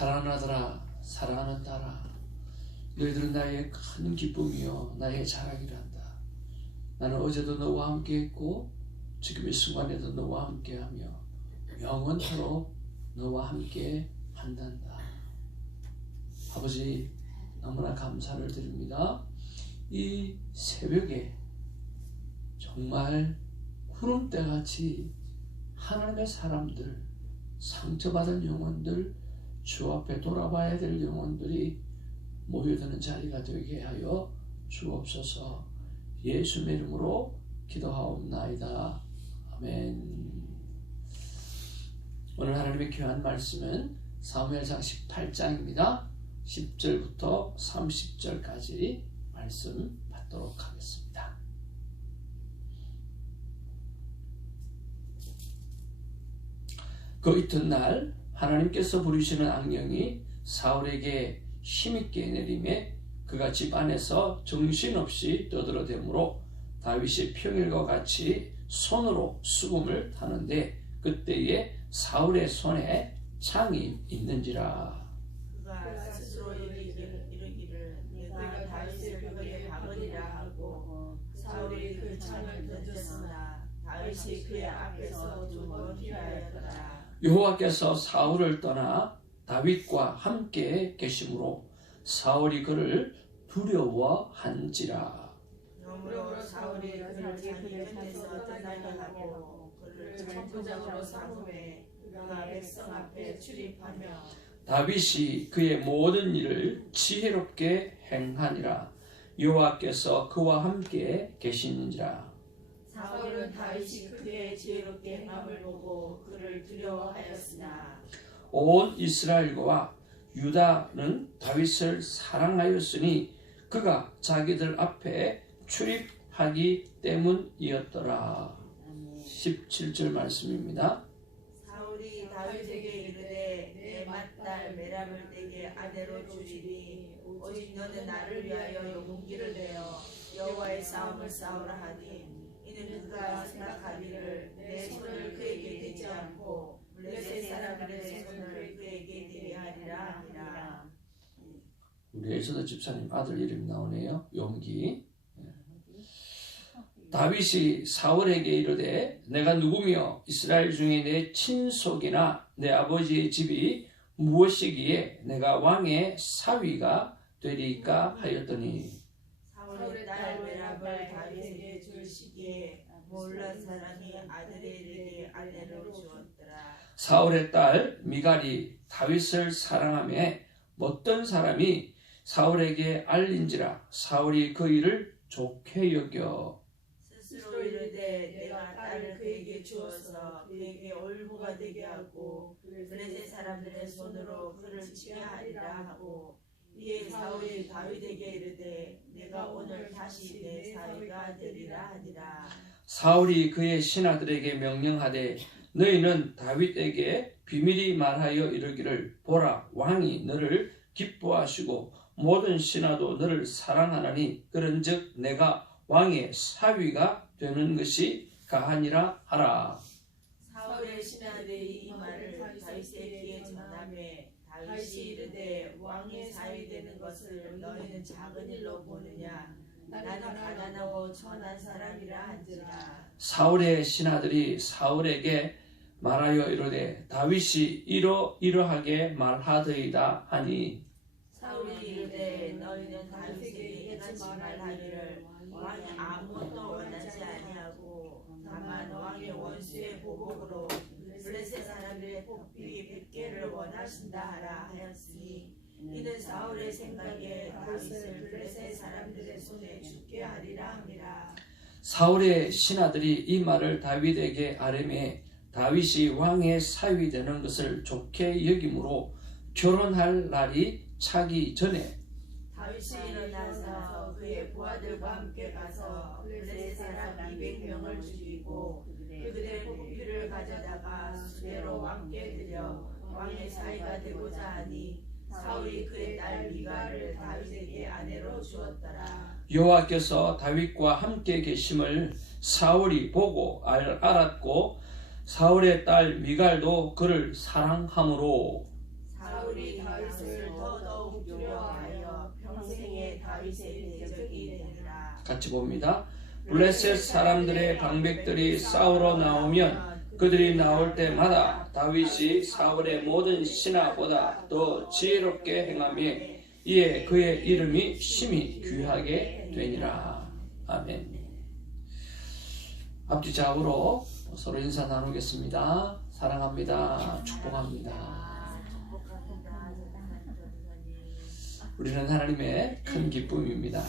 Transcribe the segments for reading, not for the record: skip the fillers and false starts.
사랑하더라, 사랑하는 딸아, 너희들은 나의 큰 기쁨이요 나의 자랑이란다. 나는 어제도 너와 함께했고 지금 이 순간에도 너와 함께하며 영원토록 너와 함께 한단다. 아버지, 너무나 감사를 드립니다. 이 새벽에 정말 구름대같이 하나님의 사람들, 상처받은 영혼들, 주 앞에 돌아봐야 될 영혼들이 모여드는 자리가 되게 하여 주옵소서. 예수의 이름으로 기도하옵나이다. 아멘. 오늘 하나님의 귀한 말씀은 사무엘상 18장입니다. 10절부터 30절까지 말씀 받도록 하겠습니다. 그 이튿날 하나님께서 부르시는 악령이 사울에게 힘있게 내림에 그가 집 안에서 정신없이 떠들어대므로 다윗이 평일과 같이 손으로 수금을 타는데 그때에 사울의 손에 창이 있는지라. 그가 스스로 이르기를 내가 다윗을 벽에 박으리라 하고 사울이 그 창을 던졌으나 다윗이 그의 앞에서 두 번 피하였더라. 여호와께서 사울을 떠나 다윗과 함께 계심으로 사울이 그를 두려워한지라. 그러므로 사울이 그를 자기 곁에서 떠나게 하고 그를 천부장으로 삼음에 그가 백성 앞에 출입하며 다윗이 그의 모든 일을 지혜롭게 행하니라. 여호와께서 그와 함께 계시는지라. 사울은 다윗이 그의 지혜롭게 행함을 보고 그를 두려워하였으나 온 이스라엘과 유다는 다윗을 사랑하였으니 그가 자기들 앞에 출입하기 때문이었더라. 17절 말씀입니다. 사울이 다윗에게 이르되 내 맏딸 메랍을 내게 아내로 주리니 오직 너는 나를 위하여 용기를 내어 여호와의 싸움을 싸우라 하니 이는 그가 생각하기를 내 손을 그에게 대지 않고 블레셋 사람들의 손을 그에게 대게 하리라 하니라. 우리 에스더 집사님 아들 이름이 나오네요. 용기. 다윗이 사울에게 이르되 내가 누구며 이스라엘 중에 내 친속이나 내 아버지의 집이 무엇이기에 내가 왕의 사위가 되리까 하였더니 사울의 딸 메랍을 다윗에게 줄 시기에 몰란 사람이 아들에게 아내로 주었더라. 사울의 딸 미갈이 다윗을 사랑하며 어떤 사람이 사울에게 알린지라. 사울이 그 일을 좋게 여겨 스스로 이르되 내가 딸을 그에게 주어서 그에게 올무가 되게 하고 블레셋 사람들의 손으로 그를 치게 하리라 하고 이에 사울이 다윗에게 이르되 내가 오늘 다시 내 사위가 되리라 하니라. 사울이 그의 신하들에게 명령하되 너희는 다윗에게 비밀히 말하여 이르기를 보라 왕이 너를 기뻐하시고 모든 신하도 너를 사랑하나니 그런즉 내가 왕의 사위가 되는 것이 가하니라 하라. 사울의 신하들이 이 말을 다윗에게 전하매 다윗이 이르되 왕의 사위 되는 것을 너희는 작은 일로 보느냐 나는 가난하고 천한 사람이라 한지라. 사울의 신하들이 사울에게 말하여 이르되 다윗이 이러하게 말하더이다 하니 사울이 이르되 너희는 다윗에게 이같이 말하기를 왕이 아무것도 원하지 아니하고 다만 왕의 원수의 보복으로 블레셋 사람들의 복비 뵙기를 원하신다 하라 하였으니 이는 사울의 생각에 다윗을 블레셋 사람들의 손에 죽게 하리라 함이라. 사울의 신하들이 이 말을 다윗에게 아뢰매 다윗이 왕의 사위 되는 것을 좋게 여김으로 결혼할 날이 차기 전에 다윗이 일어나서 그의 부하들과 함께 가서 블레셋 사람 200명을 죽이고 그들의 복비를 가져다가 수레로 왕께 들여 왕의 사위가 되고자 하니 사울이 그의 딸 미갈을 다윗에게 아내로 주었더라. 여호와께서 다윗과 함께 계심을 사울이 보고 알았고 사울의 딸 미갈도 그를 사랑함으로 사울이 다윗을 더더욱 두려워하여 평생에 다윗의 대적이 되니라. 같이 봅니다. 블레셋 사람들의 방백들이 싸우러 나오면 그들이 나올 때마다 다윗이 사울의 모든 신하보다 더 지혜롭게 행하며 이에 그의 이름이 심히 귀하게 되니라. 아멘. 앞뒤 좌우로 서로 인사 나누겠습니다. 사랑합니다. 축복합니다. 우리는 하나님의 큰 기쁨입니다.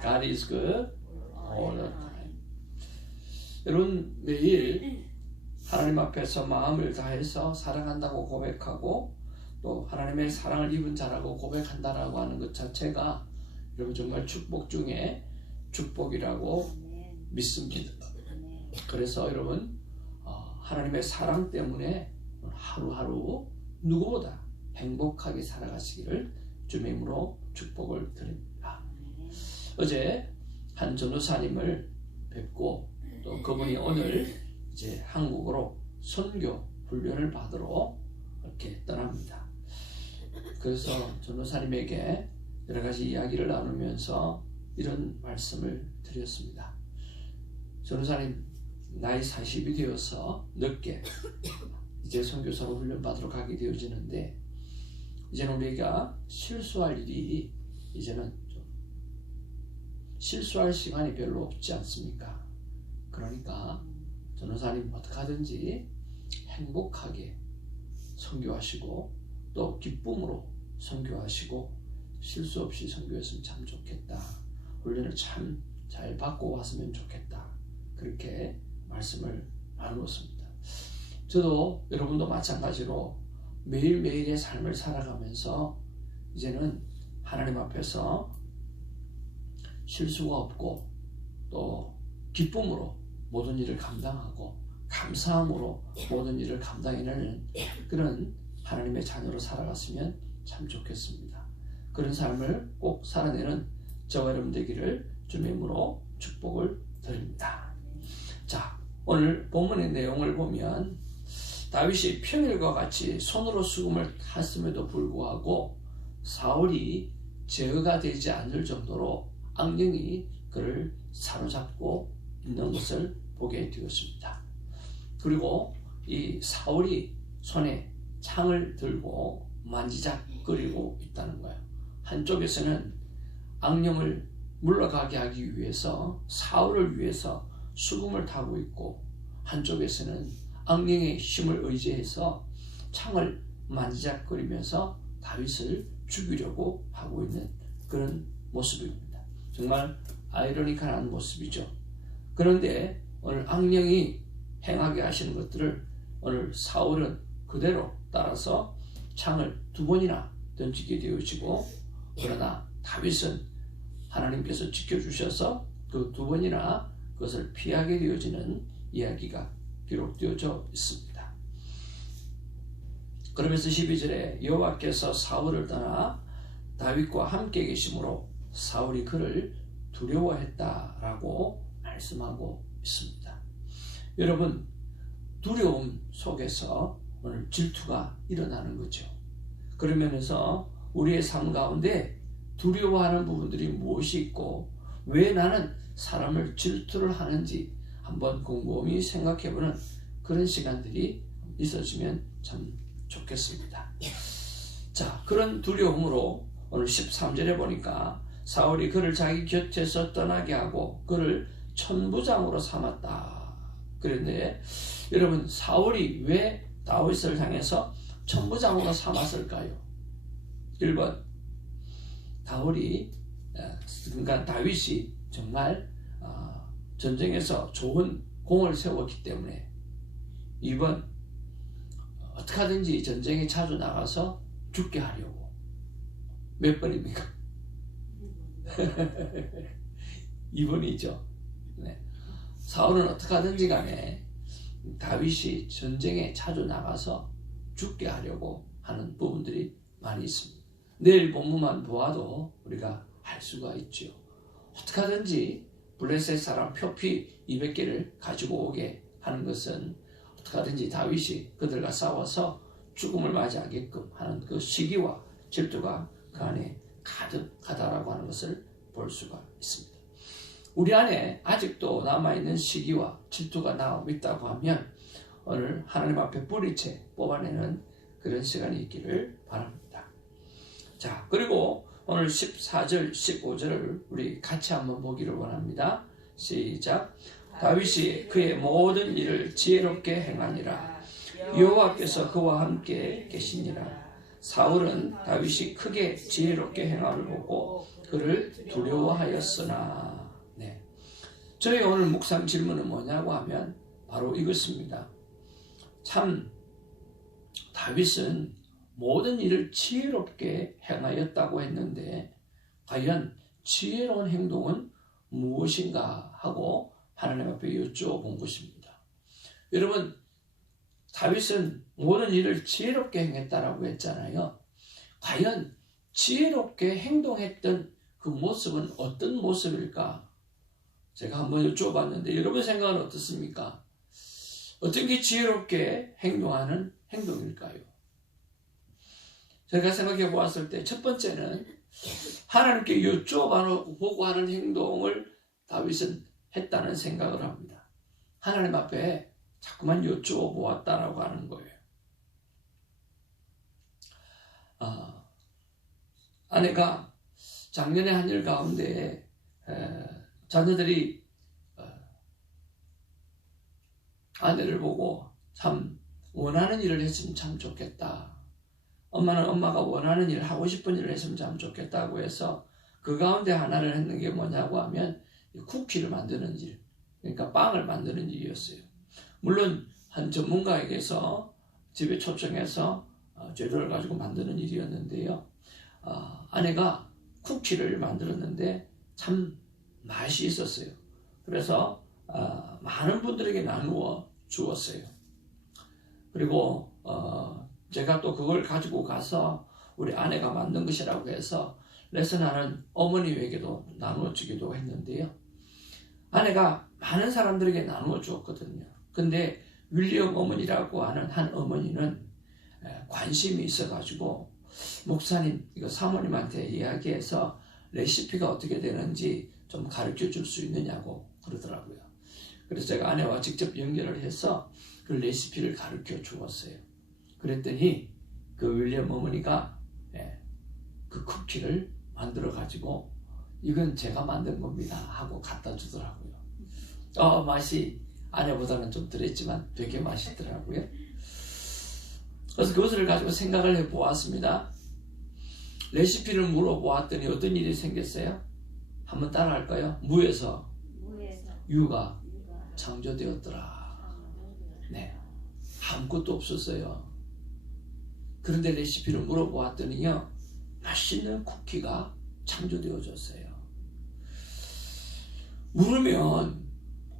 God is good all the time. 여러분 매일 하나님 앞에서 마음을 다해서 사랑한다고 고백하고 또 하나님의 사랑을 입은 자라고 고백한다라고 하는 것 자체가 여러분 정말 축복 중에 축복이라고 믿습니다. 그래서 여러분 하나님의 사랑 때문에 하루하루 누구보다 행복하게 살아가시기를 주님의 이름으로 축복을 드립니다. 어제 한 전도사님을 뵙고 또 그분이 오늘 이제 한국으로 선교 훈련을 받으러 이렇게 떠납니다. 그래서 전도사님에게 여러 가지 이야기를 나누면서 이런 말씀을 드렸습니다. 전도사님 나이 40이 되어서 늦게 이제 선교사로 훈련받으러 가게 되어지는데 이제는 우리가 실수할 일이 이제는 좀 실수할 시간이 별로 없지 않습니까? 그러니까 전도사님 어떻게 하든지 행복하게 선교하시고 또 기쁨으로 선교하시고 실수 없이 선교했으면 참 좋겠다. 훈련을 참 잘 받고 왔으면 좋겠다. 그렇게 말씀을 나누었습니다. 저도 여러분도 마찬가지로 매일매일의 삶을 살아가면서 이제는 하나님 앞에서 실수가 없고 또 기쁨으로 모든 일을 감당하고 감사함으로 모든 일을 감당해내는 그런 하나님의 자녀로 살아갔으면 참 좋겠습니다. 그런 삶을 꼭 살아내는 저와 여러분 되기를 주님의 이름으로 축복을 드립니다. 자, 오늘 본문의 내용을 보면 다윗이 평일과 같이 손으로 수금을 탔음에도 불구하고 사울이 제어가 되지 않을 정도로 악령이 그를 사로잡고 있는 것을 보게 되었습니다. 그리고 이 사울이 손에 창을 들고 만지작거리고 있다는 거예요. 한쪽에서는 악령을 물러가게 하기 위해서 사울을 위해서 수금을 타고 있고 한쪽에서는 악령의 힘을 의지해서 창을 만지작거리면서 다윗을 죽이려고 하고 있는 그런 모습입니다. 정말 아이러니컬한 모습이죠. 그런데 오늘 악령이 행하게 하시는 것들을 오늘 사울은 그대로 따라서 창을 2번이나 던지게 되어지고 그러나 다윗은 하나님께서 지켜주셔서 그 2번이나 그것을 피하게 되어지는 이야기가 기록되어져 있습니다. 그러면서 12절에 여호와께서 사울을 떠나 다윗과 함께 계심으로 사울이 그를 두려워했다라고 말씀하고 있습니다. 여러분 두려움 속에서 오늘 질투가 일어나는 거죠. 그런 면에서 우리의 삶 가운데 두려워하는 부분들이 무엇이 있고 왜 나는 사람을 질투를 하는지 한번 곰곰이 생각해보는 그런 시간들이 있어지면 참 좋겠습니다. 자, 그런 두려움으로 오늘 13절에 보니까 사울이 그를 자기 곁에서 떠나게 하고 그를 천부장으로 삼았다. 그런데 여러분 사울이 왜 다윗을 향해서 천부장으로 삼았을까요? 1번 다윗이 정말 전쟁에서 좋은 공을 세웠기 때문에 2번 어떻게 하든지 전쟁에 자주 나가서 죽게 하려고. 몇 번입니까? 2번이죠. 네. 사울은 어떻게 하든지 간에 다윗이 전쟁에 자주 나가서 죽게 하려고 하는 부분들이 많이 있습니다. 내일 본문만 보아도 우리가 알 수가 있죠. 어떻게 하든지 블레셋 사람 표피 200개를 가지고 오게 하는 것은 어떻게 하든지 다윗이 그들과 싸워서 죽음을 맞이하게끔 하는 그 시기와 질투가 그 안에 가득하다라고 하는 것을 볼 수가 있습니다. 우리 안에 아직도 남아있는 시기와 질투가 있다고 하면 오늘 하나님 앞에 뿌리채 뽑아내는 그런 시간이 있기를 바랍니다. 자, 그리고 오늘 14절, 15절을 우리 같이 한번 보기를 원합니다. 시작. 다윗이 그의 모든 일을 지혜롭게 행하니라. 여호와께서 그와 함께 계시니라. 사울은 다윗이 크게 지혜롭게 행함을 보고 그를 두려워하였으나. 네. 저희 오늘 묵상 질문은 뭐냐고 하면 바로 이것입니다. 참 다윗은 모든 일을 지혜롭게 행하였다고 했는데 과연 지혜로운 행동은 무엇인가 하고 하나님 앞에 여쭤본 것입니다. 여러분, 다윗은 모든 일을 지혜롭게 행했다라고 했잖아요. 과연 지혜롭게 행동했던 그 모습은 어떤 모습일까? 제가 한번 여쭤봤는데 여러분 생각은 어떻습니까? 어떤 게 지혜롭게 행동하는 행동일까요? 제가 생각해 보았을 때 첫 번째는 하나님께 여쭤보고 하는 행동을 다윗은 했다는 생각을 합니다. 하나님 앞에 자꾸만 여쭤보았다라고 하는 거예요. 아내가 작년에 한 일 가운데 자녀들이 아내를 보고 참 원하는 일을 했으면 참 좋겠다. 엄마는 엄마가 원하는 일을 하고 싶은 일을 했으면 참 좋겠다고 해서 그 가운데 하나를 했는 게 뭐냐고 하면 쿠키를 만드는 일, 그러니까 빵을 만드는 일이었어요. 물론 한 전문가에게서 집에 초청해서 재료를 가지고 만드는 일이었는데요. 아내가 쿠키를 만들었는데 참 맛이 있었어요. 그래서 많은 분들에게 나누어 주었어요. 그리고 제가 또 그걸 가지고 가서 우리 아내가 만든 것이라고 해서 레슨하는 어머님에게도 나누어 주기도 했는데요. 아내가 많은 사람들에게 나누어 주었거든요. 근데 윌리엄 어머니라고 하는 한 어머니는 관심이 있어가지고 목사님, 이거 사모님한테 이야기해서 레시피가 어떻게 되는지 좀 가르쳐 줄 수 있느냐고 그러더라고요. 그래서 제가 아내와 직접 연결을 해서 그 레시피를 가르쳐 주었어요. 그랬더니 그 윌리엄 어머니가 그 쿠키를 만들어 가지고 이건 제가 만든 겁니다 하고 갖다 주더라고요. 맛이 아내보다는 좀 덜했지만 되게 맛있더라고요. 그래서 그것을 가지고 생각을 해보았습니다. 레시피를 물어보았더니 어떤 일이 생겼어요? 한번 따라할까요? 무에서 유가 창조되었더라. 네, 아무것도 없었어요. 그런데 레시피를 물어보았더니요, 맛있는 쿠키가 창조되어졌어요. 물으면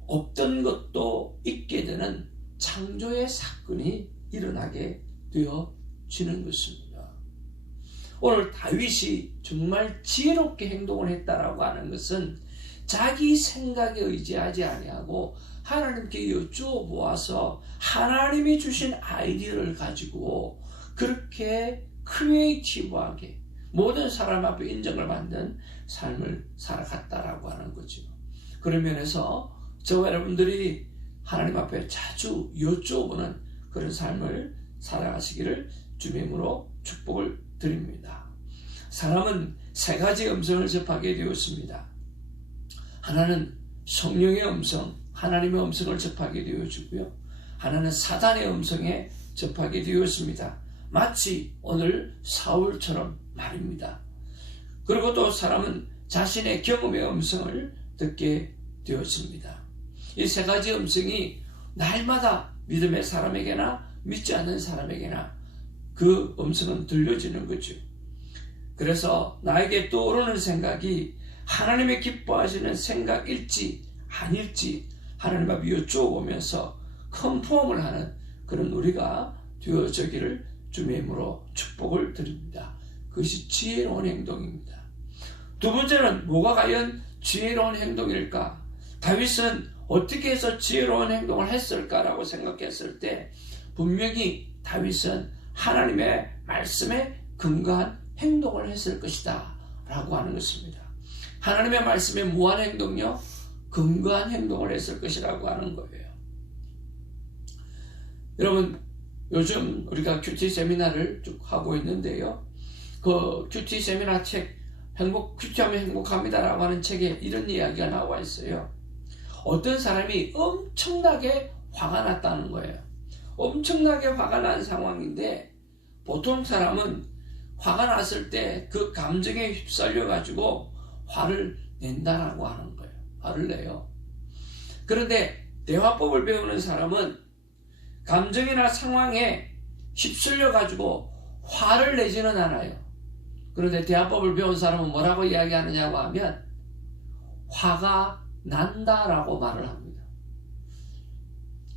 없던 것도 있게 되는 창조의 사건이 일어나게 되어지는 것입니다. 오늘 다윗이 정말 지혜롭게 행동을 했다라고 하는 것은 자기 생각에 의지하지 아니하고 하나님께 여쭈어보아서 하나님이 주신 아이디어를 가지고 그렇게 크리에이티브하게 모든 사람 앞에 인정을 받는 삶을 살아갔다라고 하는 거죠. 그런 면에서 저와 여러분들이 하나님 앞에 자주 여쭈어보는 그런 삶을 살아가시기를 주님의 이름으로 축복을 드립니다. 사람은 세 가지 음성을 접하게 되었습니다. 하나는 성령의 음성, 하나님의 음성을 접하게 되어지고요. 하나는 사단의 음성에 접하게 되었습니다. 마치 오늘 사울처럼 말입니다. 그리고 또 사람은 자신의 경험의 음성을 듣게 되었습니다. 이 세 가지 음성이 날마다 믿음의 사람에게나 믿지 않는 사람에게나 그 음성은 들려지는 거죠. 그래서 나에게 떠오르는 생각이 하나님의 기뻐하시는 생각일지 아닐지 하나님 앞에 여쭈어보면서 컨펌을 하는 그런 우리가 되어지기를 주님의 이름으로 축복을 드립니다. 그것이 지혜로운 행동입니다. 두 번째는 뭐가 과연 지혜로운 행동일까? 다윗은 어떻게 해서 지혜로운 행동을 했을까라고 생각했을 때 분명히 다윗은 하나님의 말씀에 근거한 행동을 했을 것이다 라고 하는 것입니다. 하나님의 말씀에 무한 행동요? 근거한 행동을 했을 것이라고 하는 거예요. 여러분, 요즘 우리가 큐티 세미나를 쭉 하고 있는데요. 그 큐티 세미나 책, 큐티하면 행복합니다라고 하는 책에 이런 이야기가 나와 있어요. 어떤 사람이 엄청나게 화가 났다는 거예요. 엄청나게 화가 난 상황인데 보통 사람은 화가 났을 때 그 감정에 휩쓸려 가지고 화를 낸다라고 하는 거예요. 화를 내요. 그런데 대화법을 배우는 사람은 감정이나 상황에 휩쓸려 가지고 화를 내지는 않아요. 그런데 대화법을 배운 사람은 뭐라고 이야기하느냐고 하면 화가 난다라고 말을 합니다.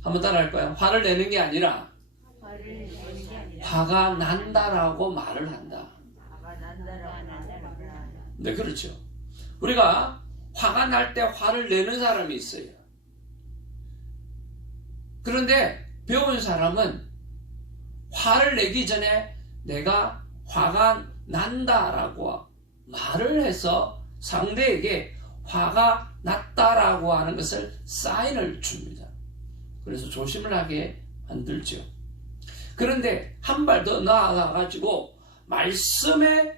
한번 따라할까요? 화를 내는 게 아니라 화가 난다라고 말을 한다. 네, 그렇죠. 우리가 화가 날 때 화를 내는 사람이 있어요. 그런데 배운 사람은 화를 내기 전에 내가 화가 난다라고 말을 해서 상대에게 화가 났다라고 하는 것을 사인을 줍니다. 그래서 조심을 하게 만들죠. 그런데 한 발 더 나아가가지고 말씀에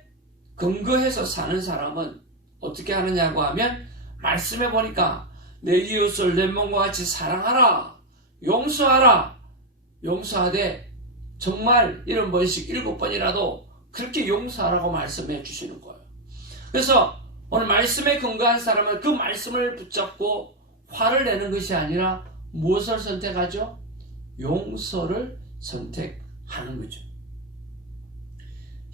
근거해서 사는 사람은 어떻게 하느냐고 하면 말씀해 보니까 내 이웃을 내 몸과 같이 사랑하라, 용서하라, 용서하되 정말 7번씩 7번이라도 그렇게 용서하라고 말씀해 주시는 거예요. 그래서 오늘 말씀에 근거한 사람은 그 말씀을 붙잡고 화를 내는 것이 아니라 무엇을 선택하죠? 용서를 선택하는 거죠.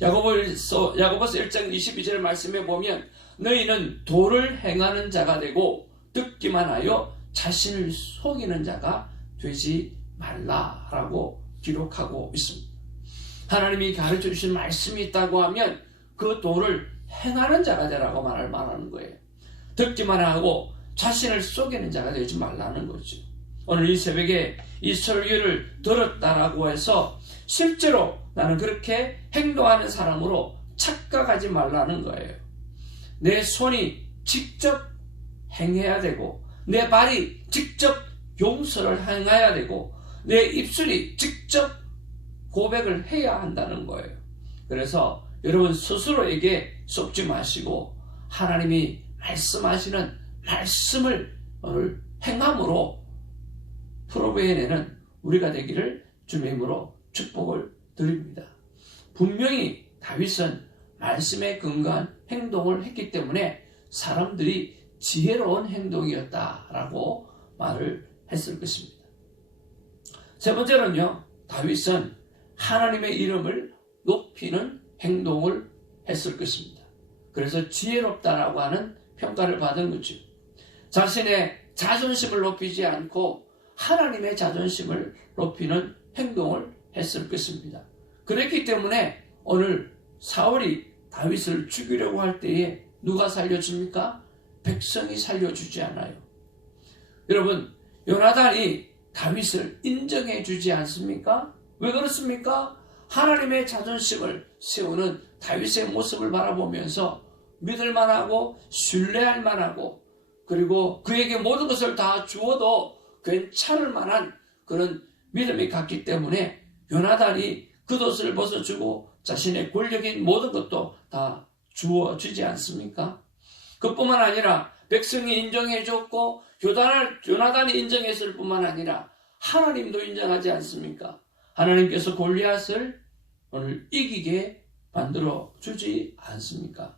야고보서 1장 22절 말씀에 보면 너희는 도를 행하는 자가 되고 듣기만 하여 자신을 속이는 자가 되지 말라라고 기록하고 있습니다. 하나님이 가르쳐 주신 말씀이 있다고 하면 그 도를 행하는 자가 되라고 말하는 거예요. 듣기만 하고 자신을 속이는 자가 되지 말라는 거죠. 오늘 이 새벽에 이 설교를 들었다라고 해서 실제로 나는 그렇게 행동하는 사람으로 착각하지 말라는 거예요. 내 손이 직접 행해야 되고 내 발이 직접 용서를 행해야 되고 내 입술이 직접 고백을 해야 한다는 거예요. 그래서 여러분 스스로에게 속지 마시고 하나님이 말씀하시는 말씀을 오늘 행함으로 풀어내는 우리가 되기를 주님의 이름으로 축복을 드립니다. 분명히 다윗은 말씀에 근거한 행동을 했기 때문에 사람들이 지혜로운 행동이었다라고 말을 했을 것입니다. 세 번째로는요, 다윗은 하나님의 이름을 높이는 행동을 했을 것입니다. 그래서 지혜롭다라고 하는 평가를 받은 거죠. 자신의 자존심을 높이지 않고 하나님의 자존심을 높이는 행동을 했을 것입니다. 그렇기 때문에 오늘 사울이 다윗을 죽이려고 할 때에 누가 살려줍니까? 백성이 살려주지 않아요. 여러분, 요나단이 다윗을 인정해 주지 않습니까? 왜 그렇습니까? 하나님의 자존심을 세우는 다윗의 모습을 바라보면서 믿을 만하고 신뢰할 만하고 그리고 그에게 모든 것을 다 주어도 괜찮을 만한 그런 믿음이 갔기 때문에 요나단이 겉옷을 벗어주고 자신의 권력인 모든 것도 다 주어주지 않습니까? 그뿐만 아니라 백성이 인정해줬고 요나단이 인정했을 뿐만 아니라 하나님도 인정하지 않습니까? 하나님께서 골리앗을 오늘 이기게 만들어 주지 않습니까?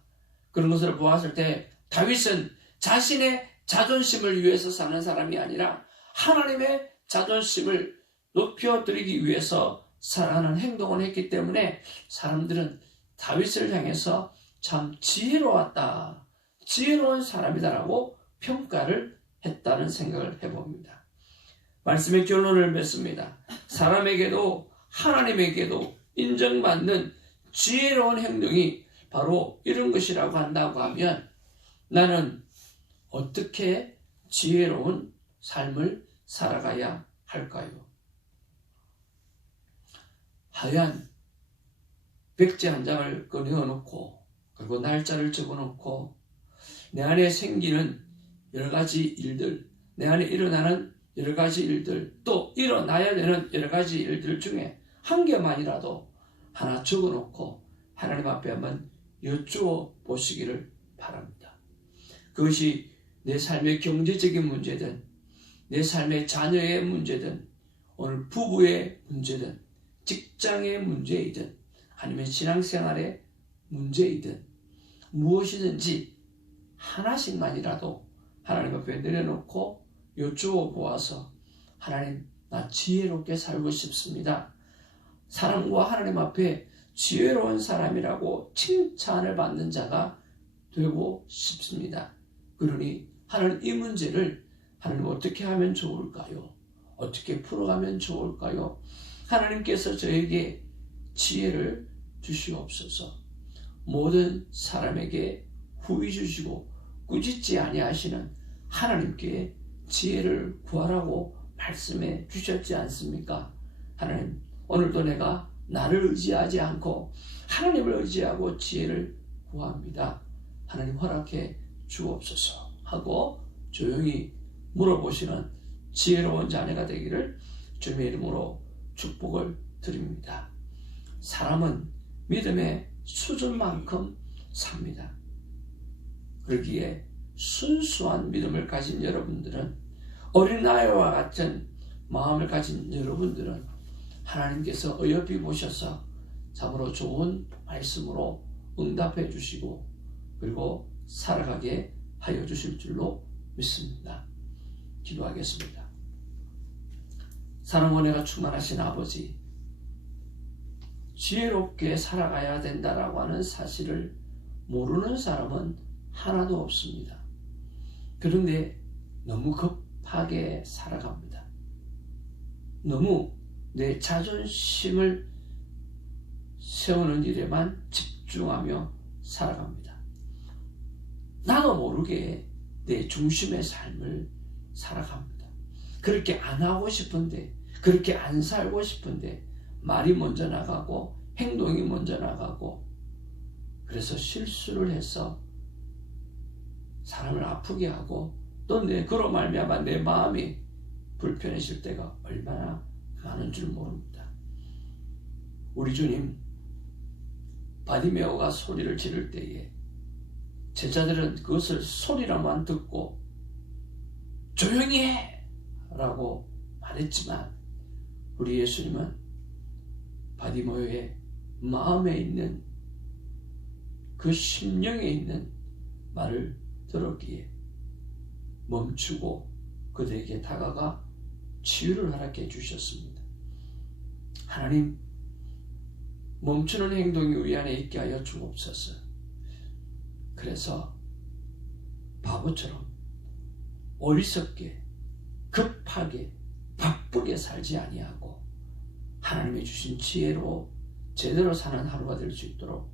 그런 것을 보았을 때 다윗은 자신의 자존심을 위해서 사는 사람이 아니라 하나님의 자존심을 높여드리기 위해서 살아가는 행동을 했기 때문에 사람들은 다윗을 향해서 참 지혜로웠다, 지혜로운 사람이다라고 평가를 했다는 생각을 해봅니다. 말씀의 결론을 맺습니다. 사람에게도 하나님에게도 인정받는 지혜로운 행동이 바로 이런 것이라고 한다고 하면 나는 어떻게 지혜로운 삶을 살아가야 할까요? 하얀 백지 한 장을 꺼내놓고 그리고 날짜를 적어놓고 내 안에 생기는 여러 가지 일들, 내 안에 일어나는 여러 가지 일들, 또 일어나야 되는 여러 가지 일들 중에 한 개만이라도 하나 적어놓고 하나님 앞에 한번 여쭈어 보시기를 바랍니다. 그것이 내 삶의 경제적인 문제든 내 삶의 자녀의 문제든 오늘 부부의 문제든 직장의 문제이든 아니면 신앙생활의 문제이든 무엇이든지 하나씩만이라도 하나님 앞에 내려놓고 여쭈어 보아서 하나님, 나 지혜롭게 살고 싶습니다. 사람과 하나님 앞에 지혜로운 사람이라고 칭찬을 받는 자가 되고 싶습니다. 그러니 하나님, 이 문제를 하나님 어떻게 하면 좋을까요? 어떻게 풀어가면 좋을까요? 하나님께서 저에게 지혜를 주시옵소서. 모든 사람에게 후히 주시고 꾸짖지 아니하시는 하나님께 지혜를 구하라고 말씀해 주셨지 않습니까? 하나님, 오늘도 내가 나를 의지하지 않고 하나님을 의지하고 지혜를 구합니다. 하나님 허락해 주옵소서 하고 조용히 물어보시는 지혜로운 자녀가 되기를 주님의 이름으로 축복을 드립니다. 사람은 믿음의 수준만큼 삽니다. 그러기에 순수한 믿음을 가진 여러분들은, 어린아이와 같은 마음을 가진 여러분들은 하나님께서 어여삐 보셔서 참으로 좋은 말씀으로 응답해 주시고 그리고 살아가게 하여 주실 줄로 믿습니다. 기도하겠습니다. 사랑과 은혜가 충만하신 아버지, 지혜롭게 살아가야 된다라고 하는 사실을 모르는 사람은 하나도 없습니다. 그런데 너무 급하게 살아갑니다. 너무 내 자존심을 세우는 일에만 집중하며 살아갑니다. 나도 모르게 내 중심의 삶을 살아갑니다. 그렇게 안 하고 싶은데, 그렇게 안 살고 싶은데 말이 먼저 나가고 행동이 먼저 나가고, 그래서 실수를 해서 사람을 아프게 하고 또 그로 말미암아 내 마음이 불편해질 때가 얼마나 많은 줄 모릅니다. 우리 주님, 바디메오가 소리를 지를 때에 제자들은 그것을 소리로만 듣고 조용히 해! 라고 말했지만 우리 예수님은 바디메오의 마음에 있는 그 심령에 있는 말을 들었기에 멈추고 그들에게 다가가 치유를 허락해 주셨습니다. 하나님, 멈추는 행동이 우리 안에 있게 하여 주옵소서. 그래서 바보처럼 어리석게 급하게 바쁘게 살지 아니하고 하나님이 주신 지혜로 제대로 사는 하루가 될 수 있도록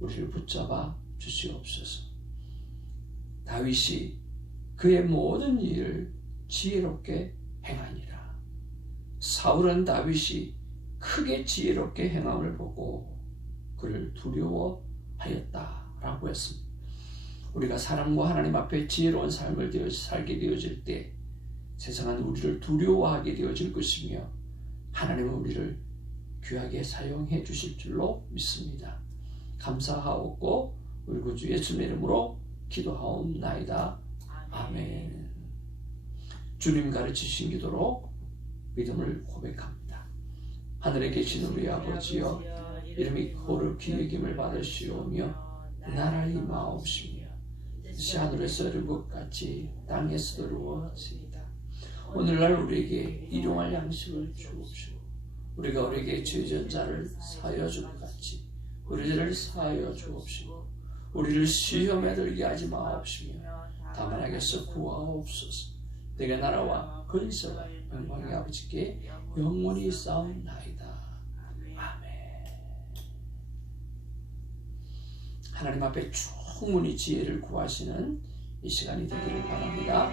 우리를 붙잡아 주시옵소서. 다윗이 그의 모든 일을 지혜롭게 행하니라. 사울은 다윗이 크게 지혜롭게 행함을 보고 그를 두려워하였다라고 했습니다. 우리가 사람과 하나님 앞에 지혜로운 삶을 살게 되어질 때 세상은 우리를 두려워하게 되어질 것이며 하나님은 우리를 귀하게 사용해 주실 줄로 믿습니다. 감사하옵고 우리 구주 예수님의 이름으로 기도하옵나이다. 아멘. 주님 가르치신 기도로 믿음을 고백합니다. 하늘에 계신 우리 아버지여, 이름이 거룩히 여김을 받으시오며 나라의 임하옵시며 뜻이 하늘에서 이룬 것 같이 땅에서도 이루어지이다. 오늘날 우리에게 일용할 양식을 주옵시고 우리가 우리에게 죄진 자를 사하여 줄 것 같이 우리 죄를 사하여 주옵시고 우리를 시험에 들게 하지 마옵시며 다만 악에서 구하옵소서. 내게 나라와 근세와 영광의 아버지께 영원히 싸움나이다. 아멘. 하나님 앞에 충분히 지혜를 구하시는 이 시간이 되기를 바랍니다.